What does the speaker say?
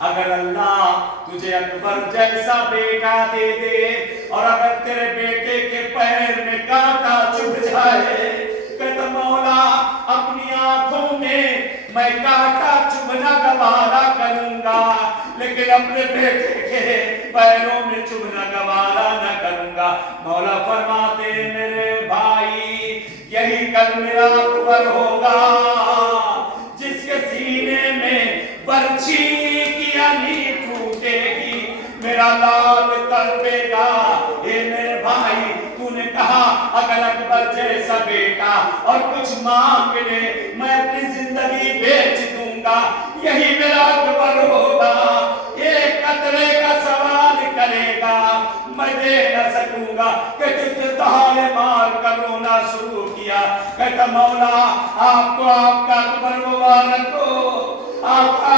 اگر اللہ تجھے اکبر جیسا بیٹا دے دے اور اگر تیرے بیٹے کے پیر میں کانٹا چبھ جائے، کہتا مولا اپنی آنکھوں میں میں کانٹا چبھنا گوارا کروں گا، لیکن اپنے بیٹے کے پیروں میں چبھنا گوارا نہ کروں گا۔ مولا فرماتے میرے بھائی یہی کل میرا اکبر ہوگا جس کے سینے میں برچھی کی علی ٹوٹے گی، میرا لال تڑپے گا۔ اے میرے بھائی تو نے کہا اگر اکبر جیسا بیٹا اور کچھ مانگ لے میں اپنی زندگی بیچ دوں گا، یہی میرا اکبر ہوگا۔ ایک قطرے کا سوال کرے گا میں دے نہ سکوں گا کہ جس نے تہارے مار کر رونا شروع کیا، کہتا مولا آپ کو آپ کا اکبر مبارک ہو، آپ کا